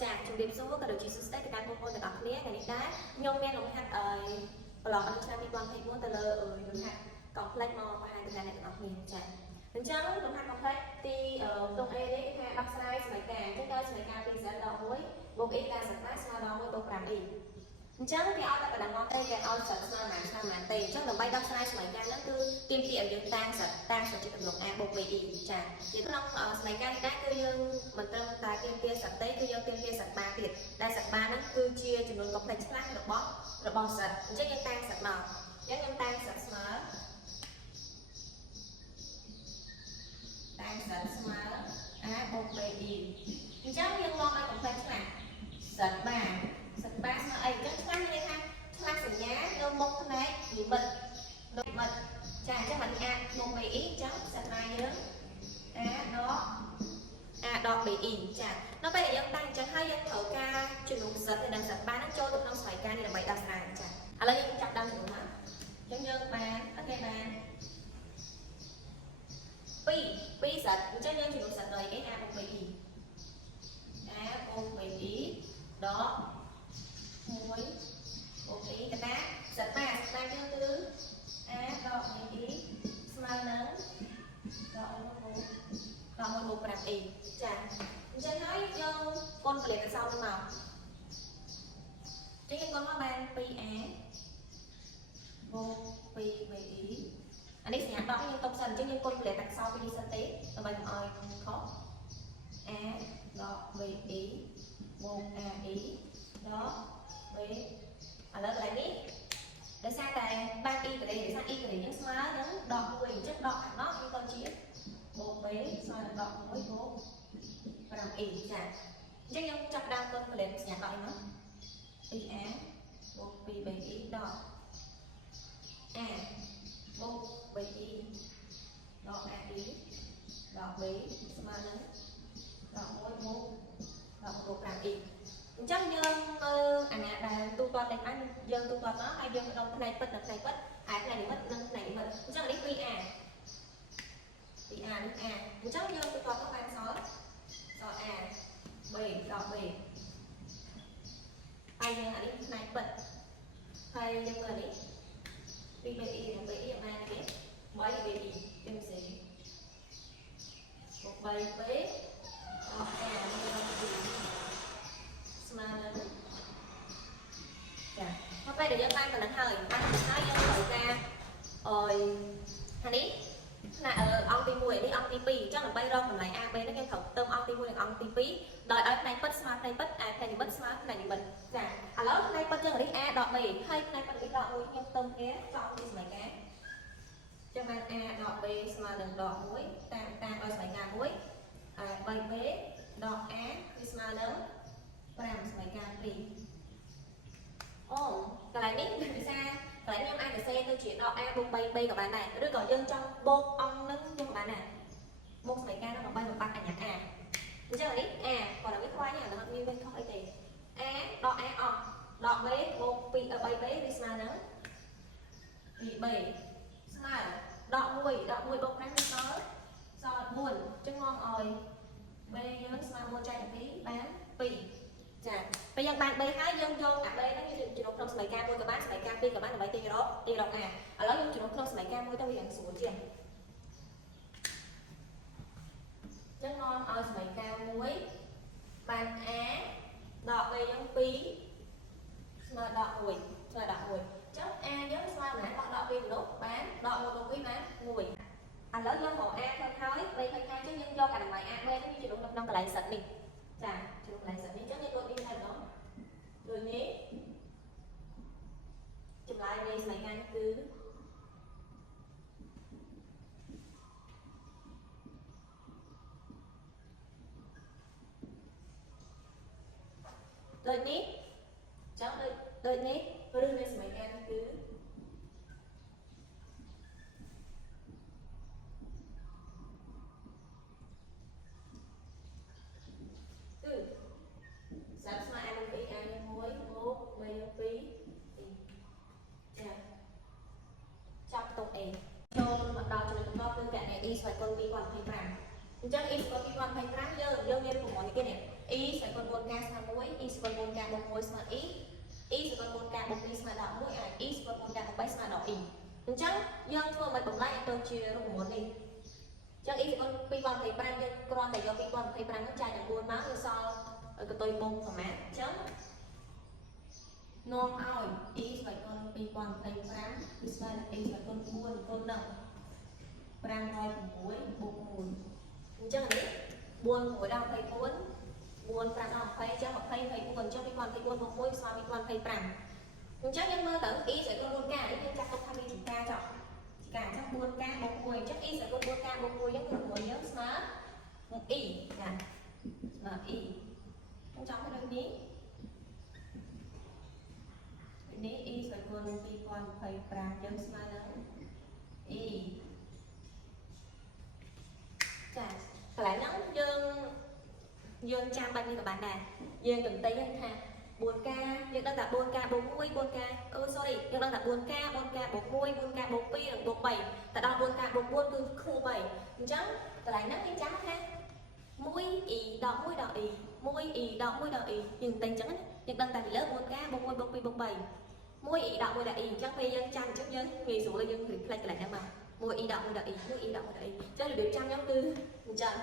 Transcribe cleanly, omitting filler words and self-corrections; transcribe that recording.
ចាជំរាបសួរក៏ដូចជាសួស្តីទៅកាន់បងប្អូនទាំងអស់គ្នាថ្ងៃនេះដែរខ្ញុំមានលំហាត់ប្រឡងអនុឆ្នាំ2021ទៅលើលំហាត់កុំភ្លេចមកបង្ហាញទៅកាន់អ្នកទាំងអស់គ្នាចាអញ្ចឹងលំហាត់កុំភ្លេចទីតុង A នេះគេថាដោះស្រាយសមីការអញ្ចឹងទៅសមីការ 2z ដល់1បូក e ការសិក្សាស្មើដល់1បូក 5e អញ្ចឹងគេឲ្យតែបដងមកទេគេឲ្យសិតស្មើប៉ុន្មានទេអញ្ចឹងដើម្បីដោះស្រាយសមីការហ្នឹងគឺទាមទារឲ្យយើងតាំងសិតជាទម្រង់ a បូក be ចាក្នុងសមីការនេះដែរគឺយើងមិនត្រឹមតែទាមទារសិតទេគឺយើងទាមទារសិតបាទៀតដែលសិតបាហ្នឹងគឺជាចំនួនកុំភ្លេចខ្លះរបស់សិតអញ្ចឹងយើងតាំងសិតមកអញ្ចឹងខ្ញុំតាំងសិតស្មើa បូក be អញ្ចឹងយើងមកឲ្យកុំភ្លេចខ្លះសិតបាស្មើអីអញ្ចឹងខ្លះគេថាខ្លះសញ្ញានៅមុខផ្នែកលិមិតចាអញ្ចឹងមិនអាចបូក be អញ្ចឹងសិតបាយើង a ដក be ចានៅពេលដែលយើងតាំងអញ្ចឹងហើយយើងត្រូវការជំនុំសិតដែលសិតបាននឹងចូលទៅក្នុងសមីការនេះដើម្បីដោះស្រាយចាឥឡូវយើងចាប់ដើមជំនុំមកអញ្ចឹងយើងបានអូខេបាន2សិតអញ្ចឹងយើងជំនុំសិតដល់អី a បូក be ដក1បូក e កតាសិតបានយើងគឺ a ដក be ស្មើនឹងដក1បូក 5e ចាអញ្ចឹងហើយយើងគុណពលិកអក្សរទៅមកអញ្ចឹងយើងគុណមកបាន 2a បូក 2be អានេះសញ្ញាដកយើងទុកសិនអញ្ចឹងយើងគុណពលិកអក្សរពីនេះសិនទេដើម្បីកុំឲ្យខុស a ដក be បូក ae ដក b ឥឡូវកន្លែងនេះដោយសារតែបាន e កន្លែងដោយសារ e កន្លែងយើងស្មើនឹងដក1អញ្ចឹងដកខាងនោះយើងទៅជាបូក b ស្មើនឹងដក1បូក 5e ចាអញ្ចឹងយើងចាប់ដើមគុណពលិកសញ្ញាដកនេះមក 2a បូក 2be ដក a បូក be ដក ae ដក b ស្មើនឹងដក1បូក 5e អញ្ចឹងយើងមើលអាណាដែលទូទាត់លេខបានយើងទូទាត់មកហើយយើងបដូរផ្នែកពិតនិងផ្នែកពិតហើយផ្នែកនិមិត្តនិងផ្នែកនិមិត្តអញ្ចឹងនេះ 2a នេះ a អញ្ចឹងយើងទូទាត់មកបានសល់ a b ដក b ហើយយើងអានេះផ្នែកពិតហើយយើងមើលនេះ 2be និង be បានទេ 3be យើងសេបូក 3b ដក a ស្មើនឹងចាមកពេលដែលយើងបានប៉ុណ្ណឹងហើយយើងត្រូវការនេះណាអង្គទី1នេះអង្គទី2អញ្ចឹងដើម្បីរកតម្លៃ AB នេះយើងត្រូវទៅអង្គទី1និងអង្គទី2ដោយឲ្យផ្នែកពិតស្មើផ្នែកពិតផ្នែកនិមិត្តស្មើផ្នែកនិមិត្តចាឥឡូវផ្នែកពិតយើងនេះ A ដក B ហើយផ្នែកពិតនេះដក1ខ្ញុំទៅគេចង់ទីសមីការចឹងបាន A ដក B ស្មើនឹងដក1តាមឲ្យសមីការ1 3B ដក A វាស្មើនឹង5សមីការ2អូកន្លែងនេះភាសាកន្លែងខ្ញុំអាចសរសេរទៅជាដក a បូក 3b ក៏បានដែរឬក៏យើងចង់បូកអង្គនឹងយើងបានដែរបូកសមីការនោះដើម្បីបំបត្តិអញ្ញាត a អញ្ចឹងនេះ a គាត់តែវាខ្វែងអានោះអត់មានវិញខុសអីទេ a ដក a អស់ដក b បូក 3b វាស្មើនឹង 2b ស្មើដក1បូក5វាសល់4អញ្ចឹងងំឲ្យ b យើងស្មើ1ចែក2បាន2ចាពេលយើងបាន B ហើយយើងយកអា B ហ្នឹងយើងជ្រុំក្នុងសមីការ1ក៏បានសមីការ2ក៏បានដើម្បីទាញរក A ឥឡូវយើងជ្រុំក្នុងសមីការ1ទៅវាស្រួលជាងចឹងនាំឲ្យសមីការ1បាន A ដក B យើង2ស្មើដក1ចឹង A យើងស្មើប៉ុន្មានដក B ទៅនោះបានដក1បូក2បាន1ឥឡូវយើងរក A ឃើញហើយ B ឃើញហើយចឹងយើងយកអាតម្លៃ A B នេះជ្រុំក្នុងកន្លែងសិតនេះចាជ្រុំកន្លែងសិតនេះចឹងយើងដូចនេះហើយបងដូចនេះចម្លើយនៃសមីការនេះគឺដូចនេះចឹងដូចនេះឬនៃសមីការនេះគឺសាប់ស្មើ a បូក 2 a 1បូក b 2ចាចាប់តុក A ចូលមកដល់ចំណុចបន្ទាប់គឺកណនី E ស្វ័យគុណ2025អញ្ចឹង E ស្វ័យគុណ2025យើងមានប្រព័ន្ធនេះគេនេះ E ស្វ័យគុណ4ការស្មើ y sẽ còn 4k bột 1 ស្មើ y sẽ còn 4k bột 2 ស្មើដល់ 1 ហើយ y sẽ còn 4k bột 3 ស្មើដល់ y អញ្ចឹងយើងធ្វើមិនបំលែងទៅជារូបមន្តនេះអញ្ចឹង y sẽ còn 2025យើងគ្រាន់តែយក2025នោះចាយនឹង4មកយើងសល់កតុយបូកប្រមាណអញ្ចឹងនាំឲ្យ y ស្មើនឹង2025គឺស្មើនឹង y ស្មើនឹង4គុណនឹង506បូក1អញ្ចឹងនេះ4 6ដល់24 4 5ដល់20អញ្ចឹង20 24អញ្ចឹង2024បូក1ស្មើនឹង2025អញ្ចឹងយើងមើលទៅ y ស្មើនឹង 4k នេះយើងចាត់ទុកថាវាជាការចោះការចោះ 4k បូក1អញ្ចឹង y ស្មើនឹង 4k បូក1យើងគឺ6យើងស្មើនឹង y ចាស្មើ y អញ្ចឹងដូចនេះនេះ y ស្មើនឹង2025យើងស្មើនឹង y ចាកន្លែងហ្នឹងយើងចាំបាច់នេះក៏បានដែរយើងទន្ទេញថា 4k យើងដឹងថា 4k បូក1 4k sorry យើងដឹងថា 4k 4k បូក1 4k បូក2និងបូក3តែដល់ 4k បូក4គឺខួប3អញ្ចឹងកន្លែងហ្នឹងយើងចាំថា1 e ដក1ដក e 1 e ដក1ដក e យើងទិញអញ្ចឹងយើងដឹងតែពីលើ 4k បូក1បូក2បូក3 1 e ដក1ដក e អញ្ចឹងពេលយើងចាំអញ្ចឹងយើងងាយស្រួលយើង reflect កន្លែងហ្នឹងមក1 e ដក1ដក e 1 e ដក1ដក e អញ្ចឹងរបៀបចាំខ្ញុំគឺអញ្ចឹង